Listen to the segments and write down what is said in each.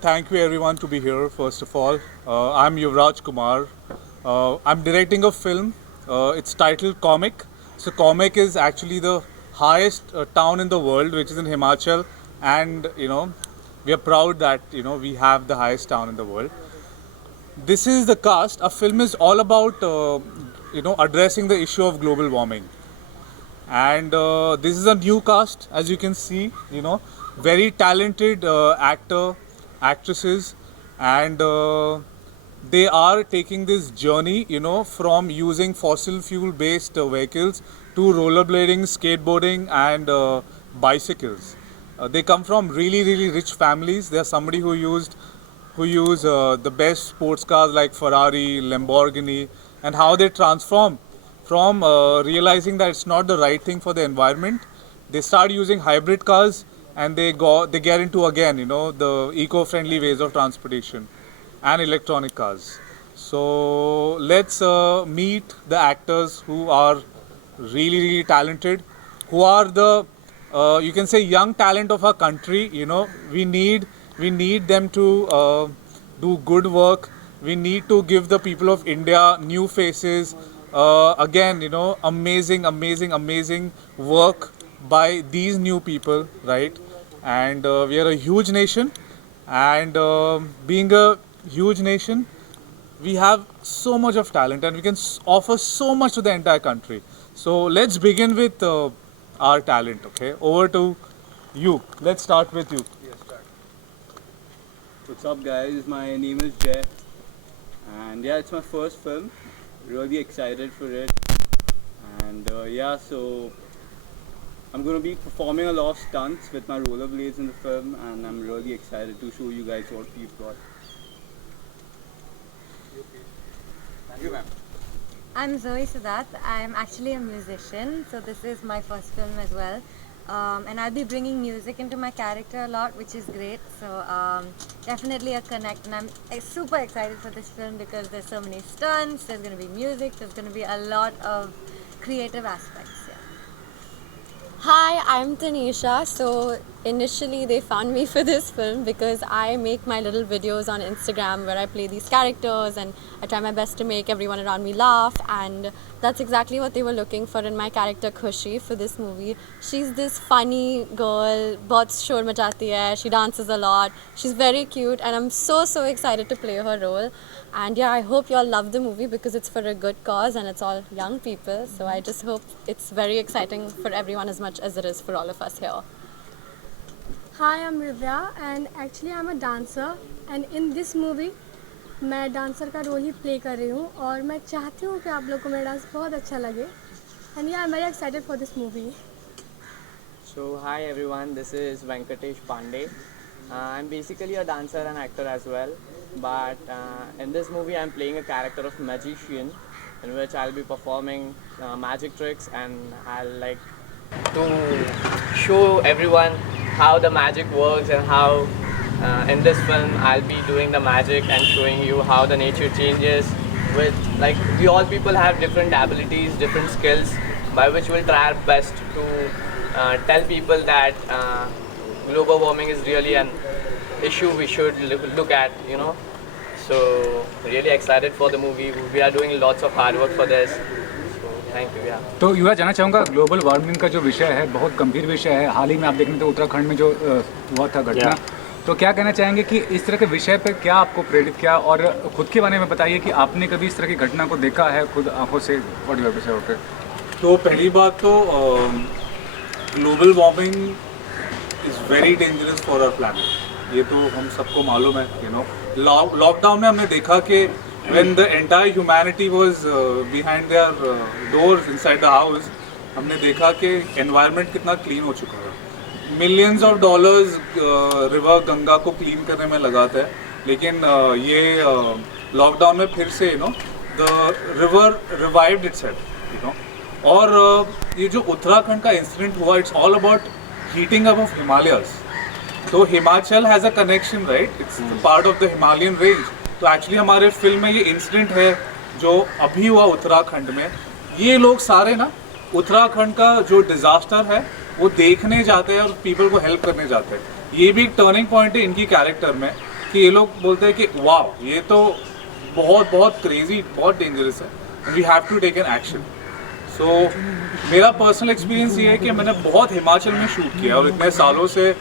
thank you everyone to be here. First of all, I'm Yuvraj Kumar. I'm directing a film. It's titled Comic. So Comic is actually the highest town in the world, which is in Himachal, and we are proud that we have the highest town in the world. This is the cast. A film is all about addressing the issue of global warming, and this is a new cast, as you can see. Very talented actor, actresses, and they are taking this journey, from using fossil fuel based vehicles to rollerblading, skateboarding, and bicycles. They come from really really rich families. They are somebody who use the best sports cars like Ferrari, Lamborghini, and how they transform from realizing that it's not the right thing for the environment. They start using hybrid cars, and they get into again the eco-friendly ways of transportation and electronic cars. So let's meet the actors who are really really talented, who are the you can say young talent of our country. We need them to do good work. We need to give the people of India new faces. Again, amazing work by these new people, right? And we are a huge nation, and being a huge nation, we have so much of talent, and we can offer so much to the entire country. So let's begin with our talent. Okay, over to you. Let's start with you. What's up, guys? My name is Jay, and yeah, it's my first film. Really excited for it, and so I'm gonna be performing a lot of stunts with my rollerblades in the film, and I'm really excited to show you guys what we've got. Thank you, ma'am. I'm Zoe Siddharth. I'm actually a musician, so this is my first film as well. And I'll be bringing music into my character a lot, which is great. So definitely a connect, and I'm super excited for this film because there's so many stunts, there's going to be music, there's going to be a lot of creative aspects. Yeah. Hi, I'm Tanisha. So initially they found me for this film because I make my little videos on Instagram where I play these characters and I try my best to make everyone around me laugh, and that's exactly what they were looking for in my character Khushi for this movie. She's this funny girl, बहुत शोर मचाती है, she dances a lot, she's very cute, and I'm so excited to play her role. And yeah, I hope you all love the movie because it's for a good cause and it's all young people, so I just hope it's very exciting for everyone as much as it is for all of us here. Hi, I'm Rivya, and actually I'm a dancer, and in this movie मैं dancer का role ही play कर रही हूँ, और मैं चाहती हूँ कि आप लोग को मेरा डांस बहुत अच्छा लगे. And yeah, I'm very excited for this movie. So, hi everyone, this is Venkatesh Pandey. I'm basically a dancer and actor as well, but in this movie I'm playing a character of magician in which I'll be performing magic tricks, and I'll like to show everyone how the magic works and how in this film I'll be doing the magic and showing you how the nature changes with like we all people have different abilities, different skills by which we'll try our best to tell people that global warming is really an issue we should look at, So really excited for the movie. We are doing lots of hard work for this. So thank you. Yeah. तो युवा जानना चाहूँगा, global warming का जो विषय है बहुत गंभीर विषय है. हाल ही में आप देखने तो उत्तराखंड में जो हुआ था घटना, तो क्या कहना चाहेंगे कि इस तरह के विषय पर क्या आपको प्रेरित किया, और खुद के बारे में बताइए कि आपने कभी इस तरह की घटना को देखा है खुद आंखों से. What you have to say about it? तो पहली बात तो global warming is very dangerous for our planet. ये तो हम सबको मालूम है. लॉकडाउन में हमने देखा कि when the entire humanity was behind there doors inside the house, हमने देखा कि एनवायरनमेंट कितना क्लीन हो चुका है. Millions of dollars river Ganga को क्लीन करने में लगाता है, लेकिन ये लॉकडाउन में फिर से द रिवर रिवाइव्ड इटसेल्फ. और ये जो उत्तराखंड का इंसिडेंट हुआ, it's all about heating up of Himalayas. तो Himachal has a connection, right? It's part of the Himalayan range. तो एक्चुअली हमारे फिल्म में ये इंसिडेंट है जो अभी हुआ उत्तराखंड में. ये लोग सारे उत्तराखंड का जो डिज़ास्टर है वो देखने जाते हैं और पीपल को हेल्प करने जाते हैं. ये भी एक टर्निंग पॉइंट है इनकी कैरेक्टर में. कि ये लोग बोलते हैं कि वाह ये तो बहुत बहुत क्रेजी, बहुत डेंजरस है, we have to take an action. So मेरा पर्सनल एक्सपीरियंस ये है कि मैंने बहुत हिमाचल में शूट किया और इतने सालों से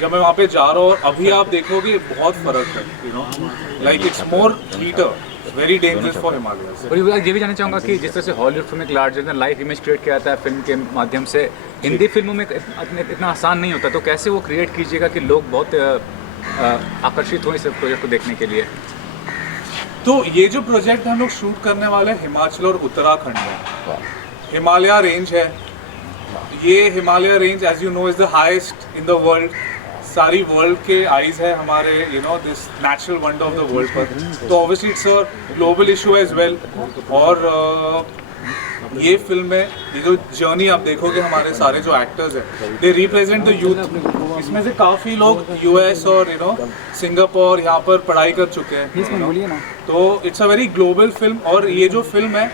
जब मैं वहाँ पे जा रहा हूँ और अभी आप देखोगे बहुत फ़र्क है, you know, like it's more heater, very dangerous for Himalayas. और ये भी जानना चाहूँगा कि जिस तरह से हॉलीवुड फिल्म एक larger than life image create किया जाता है फिल्म के माध्यम से, हिंदी फिल्मों में इतना आसान नहीं होता, तो कैसे वो क्रिएट कीजिएगा कि लोग बहुत आकर्षित हों इस प्रोजेक्ट को देखने के लिए? तो ये जो प्रोजेक्ट हम लोग शूट करने वाले हैं हिमाचल और उत्तराखंड में, हिमालय रेंज है। ये Himalaya range as you know is the highest in the world. सारी वर्ल्ड के आइज़ है हमारे, you know, this natural wonder of the world पर। तो obviously it's a global issue as well. और ये फिल्म में ये जो जर्नी आप देखोगे, हमारे सारे जो एक्टर्स हैं दे रिप्रेजेंट द यूथ। इसमें से काफ़ी लोग यूएस और, यू नो, सिंगापुर यहाँ पर पढ़ाई कर चुके हैं। तो it's a very global film. और ये जो फिल्म है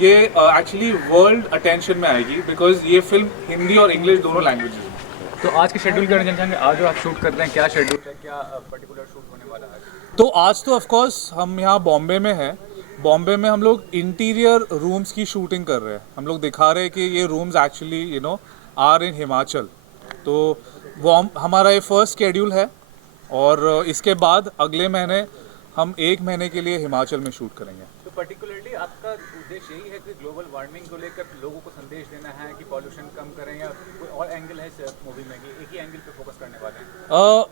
ये एक्चुअली वर्ल्ड अटेंशन में आएगी बिकॉज ये फिल्म हिंदी और इंग्लिश दोनों लैंग्वेजेस में। तो आज के शेड्यूल करना चाहेंगे, आज जो आप शूट कर रहे हैं क्या शेड्यूल है, क्या पर्टिकुलर शूट होने वाला है? तो आज तो ऑफ कोर्स हम यहाँ बॉम्बे में हैं। बॉम्बे में हम लोग इंटीरियर रूम्स की शूटिंग कर रहे हैं। हम लोग दिखा रहे हैं कि ये rooms actually, you know, are in Himachal. तो वो हमारा ये फर्स्ट शेड्यूल है और इसके बाद अगले महीने हम 1 महीने के लिए हिमाचल में शूट करेंगे। तो पर्टिकुलरली आपका उद्देश्य यही है कि ग्लोबल वार्मिंग को लेकर लोगों को संदेश देना है कि पॉल्यूशन कम करें, या कोई और एंगल है इस मूवी में कि एक ही एंगल पे फोकस करने वाले हैं?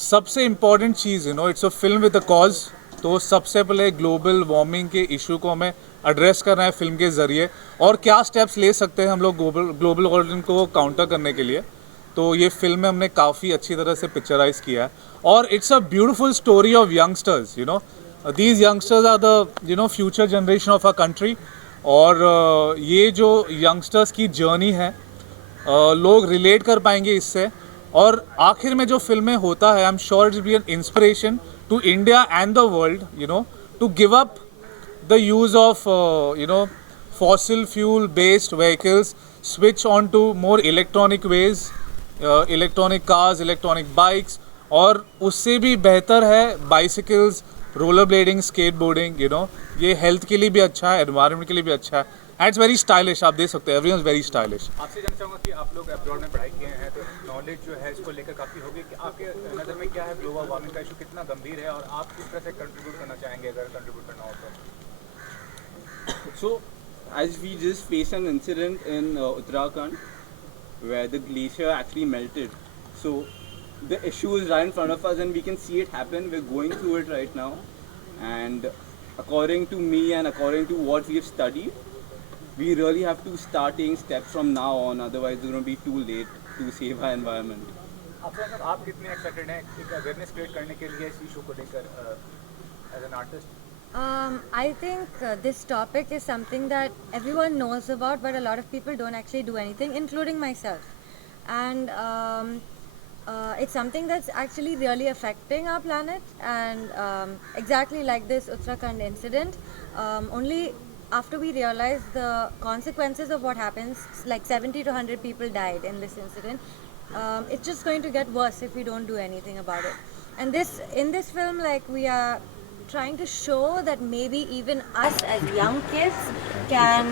सबसे important cheese, you know, it's a film with a cause. तो सबसे पहले ग्लोबल वार्मिंग के इशू को हमें एड्रेस करना है फिल्म के ज़रिए, और क्या स्टेप्स ले सकते हैं हम लोग ग्लोबल वार्मिंग को काउंटर करने के लिए। तो ये फिल्म में हमने काफ़ी अच्छी तरह से पिक्चराइज किया है और it's a beautiful story of youngsters, you know, these youngsters are the, you know, future generation of our country. और ये जो यंगस्टर्स की जर्नी है लोग रिलेट कर पाएंगे इससे। और आखिर में जो फिल्म में होता है, I am sure it's be an inspiration to India and the world, you know, to give up the use of, you know, fossil fuel based vehicles, switch on to more electronic ways, electronic cars, electronic bikes, और उससे भी बेहतर है bicycles, rollerblading, skateboarding, you know, ये health के लिए भी अच्छा है, environment के लिए भी अच्छा है, and it's very stylish। आप देख सकते हैं, everyone is very stylish। आपसे जानना चाहूँगा कि आप लोग अब्रॉड में पढ़ाई किए हैं, तो नॉलेज जो है इसको लेकर काफ़ी होगी कि आपके नज़र में क्या है ग्लोबल वार्मिंग का इशू कितना गंभीर है और आप किस तरह से कंट्रीब्यूट करना चाहेंगे अगर कंट्रीब्यूट करना हो तो? So, as we just faced an incident in Uttarakhand where the glacier actually melted. So, the issue is right in front of us and we can see it happen. We're going through it right now. And according to me and according to what we have studied, we really have to start taking steps from now on. Otherwise, it's going to be too late to save our environment. आप कितने excited हैं एक awareness create करने के लिए इस issue को लेकर as an artist? I think this topic is something that everyone knows about, but a lot of people don't actually do anything, including myself. And it's something that's actually really affecting our planet. And exactly like this Uttarakhand incident, only after we realized the consequences of what happens, like 70 to 100 people died in this incident. It's just going to get worse if we don't do anything about it. And in this film, like, we are trying to show that maybe even us as young kids can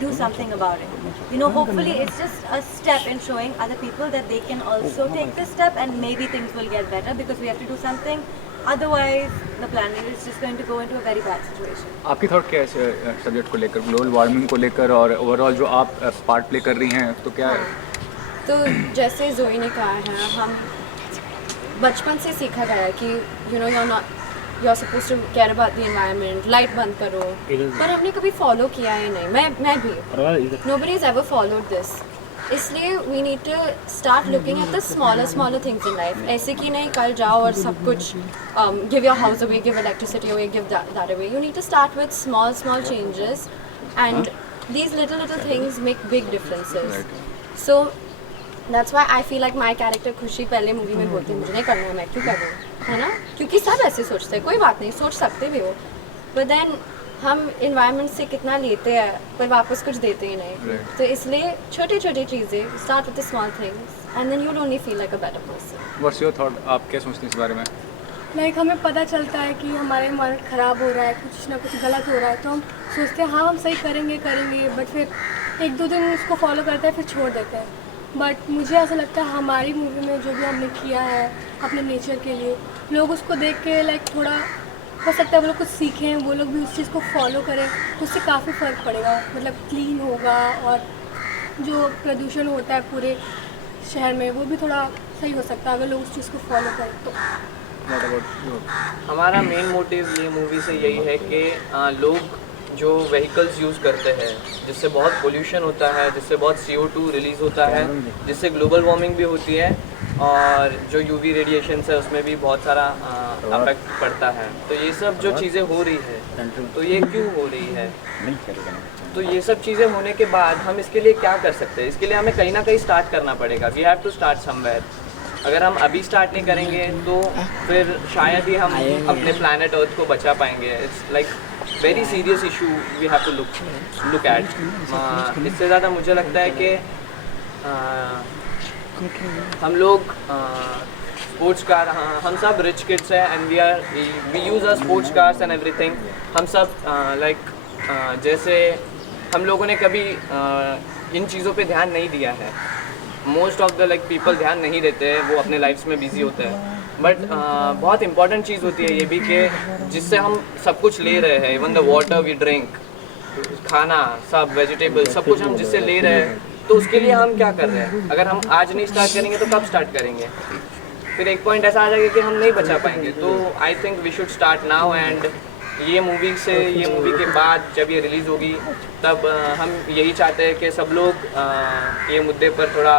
do something about it. You know, hopefully it's just a step in showing other people that they can also take this step and maybe things will get better, because we have to do something. Otherwise, the planet is just going to go into a very bad situation. आपकी thought क्या है इस subject को लेकर, global warming को लेकर, और overall जो आप पार्ट प्ले कर रही हैं, तो क्या है? तो जैसे जोई ने कहा है, हम बचपन से सीखा गया है कि you know you are suppose to care about the environment, light बंद करो, पर हमने कभी फॉलो किया ही नहीं। मैं भी, nobody is ever followed this. इसलिए we need to start looking at the smaller things in life. ऐसे कि नहीं कल जाओ और सब कुछ give your house away, give electricity away, give that away. You need to start with small changes, and these little things make big differences. So that's why I feel like my character खुशी पहले movie में बोलती है मुझे नहीं करना है, मैं क्यों कर रही हूँ, है ना, क्योंकि सब ऐसे सोचते हैं, कोई बात नहीं, सोच सकते भी हो, but then हम इन्वायरमेंट से कितना लेते हैं पर वापस कुछ देते ही नहीं। तो इसलिए छोटी चीज़ें, start with the small things and then you will only feel like a better person. What's your thought, आप क्या सोचते हैं इस बारे में? लाइक हमें पता चलता है कि हमारा इन्वायरमेंट ख़राब हो रहा है, कुछ ना कुछ गलत हो रहा है, तो हम सोचते हैं हाँ हम सही करेंगे बट फिर 1-2 दिन उसको फॉलो करते हैं फिर छोड़ देते हैं। बट मुझे ऐसा लगता है हमारी मूवी में जो भी हमने किया है अपने नेचर के लिए, लोग उसको देख के लाइक थोड़ा हो सकता है वो लोग कुछ सीखें, वो लोग भी उस चीज़ को फॉलो करें, तो उससे काफ़ी फ़र्क पड़ेगा। मतलब क्लीन होगा और जो प्रदूषण होता है पूरे शहर में वो भी थोड़ा सही हो सकता है अगर लोग उस चीज़ को फॉलो करें तो। हमारा मेन मोटिव ये मूवी से यही है कि लोग जो व्हीकल्स यूज़ करते हैं जिससे बहुत पोल्यूशन होता है, जिससे बहुत CO2 रिलीज़ होता है, जिससे ग्लोबल वार्मिंग भी होती है और जो UV रेडिएशंस है उसमें भी बहुत सारा इफेक्ट पड़ता है। तो ये सब जो चीज़ें हो रही है तो ये क्यों हो रही है, तो ये सब चीज़ें होने के बाद हम इसके लिए क्या कर सकते हैं? इसके लिए हमें कहीं ना कहीं स्टार्ट करना पड़ेगा। We have to start somewhere. अगर हम अभी स्टार्ट नहीं करेंगे तो फिर शायद ही हम अपने प्लैनेट अर्थ को बचा पाएंगे। It's like very serious issue we have to look at. इससे ज़्यादा मुझे लगता है कि हम लोग स्पोर्ट्स कार, हम सब रिच किड्स हैं and we use our sports cars and everything. हम सब जैसे हम लोगों ने कभी इन चीज़ों पे ध्यान नहीं दिया है। मोस्ट ऑफ द पीपल ध्यान नहीं देते हैं, वो अपने लाइफ्स में बिजी होते हैं। बट बहुत इंपॉर्टेंट चीज़ होती है ये भी कि जिससे हम सब कुछ ले रहे हैं, even the water we drink, खाना, सब वेजिटेबल, सब कुछ हम जिससे ले रहे हैं, तो उसके लिए हम क्या कर रहे हैं? अगर हम आज नहीं स्टार्ट करेंगे तो कब स्टार्ट करेंगे? फिर एक पॉइंट ऐसा आ जाएगा कि हम नहीं बचा पाएंगे। तो I think we should start now and ये मूवी के बाद जब ये रिलीज़ होगी तब हम यही चाहते हैं कि सब लोग ये मुद्दे पर थोड़ा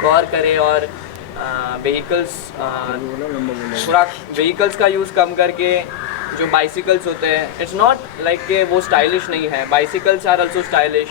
गौर करें और व्हीकल्स का यूज़ कम करके जो बाइसिकल्स होते हैं, इट्स नॉट लाइक कि वो स्टाइलिश नहीं है, बाइसिकल्स आर ऑल्सो स्टाइलिश।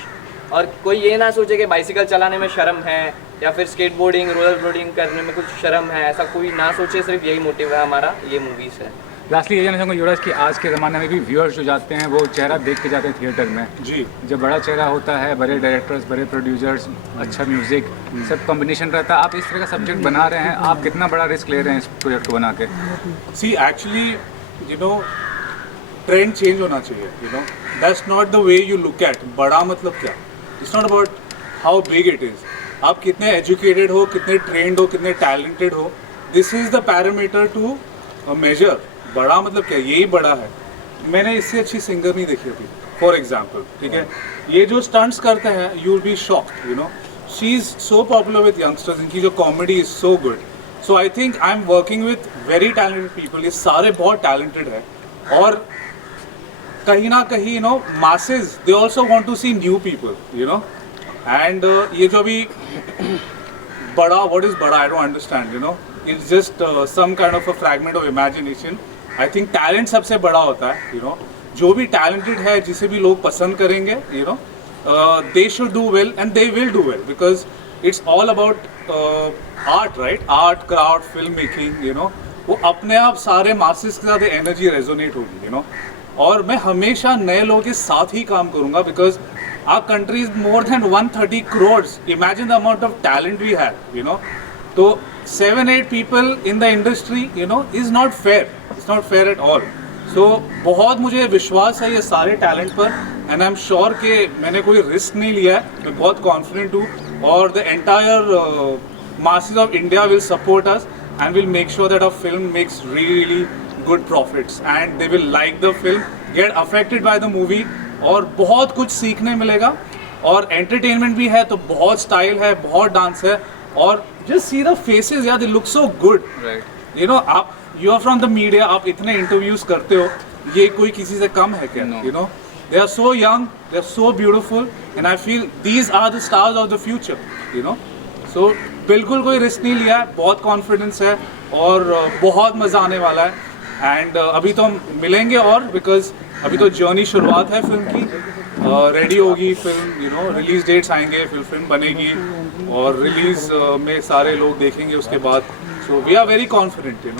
और कोई ये ना सोचे कि बाइसिकल चलाने में शर्म है या फिर स्केटबोर्डिंग, रोलर बोर्डिंग करने में कुछ शर्म है, ऐसा कोई ना सोचे। सिर्फ यही मोटिव है हमारा ये मूवी से। लास्टली ये जानना चाहूँगा युवराज कि आज के ज़माने में भी व्यूअर्स जो जाते हैं वो चेहरा देख के जाते हैं थिएटर में। जी। जब बड़ा चेहरा होता है, बड़े डायरेक्टर्स, बड़े प्रोड्यूसर्स, अच्छा म्यूज़िक, सब कॉम्बिनेशन रहता है। आप इस तरह का सब्जेक्ट बना रहे हैं, आप कितना बड़ा रिस्क ले रहे हैं इस प्रोजेक्ट को बना के? सी एक्चुअली ट्रेंड चेंज होना चाहिए। That's not the way you look at बड़ा मतलब क्या। It's not about how big it is. आप कितने एजुकेटेड हो, कितने ट्रेंड हो, कितने टैलेंटेड हो, this is the parameter to measure. बड़ा मतलब क्या, यही बड़ा है। मैंने इससे अच्छी सिंगर नहीं देखी अभी, फॉर एग्जाम्पल, ठीक है। ये जो स्टंट्स करते हैं, you will be shocked, she is so popular with youngsters. इनकी जो comedy is so good. So I think I am working with very talented people. ये सारे बहुत टैलेंटेड है और कहीं ना कहीं masses they also want to see new people, and ये जो भी बड़ा, what is बड़ा, I don't understand, it's just some kind of a fragment of imagination. I think talent सबसे बड़ा होता है, जो भी talented है, जिसे भी लोग पसंद करेंगे, they should do well and they will do well because it's all about art, right? Art, craft, filmmaking, वो अपने आप सारे masses के साथ एनर्जी रेजोनेट होगी, और मैं हमेशा नए लोगों के साथ ही काम करूंगा because our country is more than 130 crore. Imagine the amount of talent we have, तो 7-8 people in the industry is not fair. It's not fair at all. So बहुत मुझे विश्वास है ये सारे टैलेंट पर एंड आई एम श्योर कि मैंने कोई रिस्क नहीं लिया है. मैं बहुत कॉन्फिडेंट हूँ और the entire masses of India will support us and will make sure that our film makes really good profits and they will like the film, get affected by the movie और बहुत कुछ सीखने मिलेगा. और entertainment भी है तो बहुत स्टाइल है, बहुत डांस है और just see the faces यार, they look so good. Right. आप you are from the media, आप इतने इंटरव्यूज करते हो, ये कोई किसी से कम है क्या? No. They are so young, they are so beautiful and I feel these are the stars of the future. So बिल्कुल कोई रिस्क नहीं लिया है, बहुत कॉन्फिडेंस है और बहुत मज़ा आने वाला है. एंड अभी तो हम मिलेंगे और बिकॉज अभी तो जर्नी शुरुआत है फिल्म की. रेडी होगी फिल्म, रिलीज डेट्स आएंगे, फिर फिल्म बनेगी और रिलीज में सारे लोग देखेंगे उसके बाद. So we are very confident.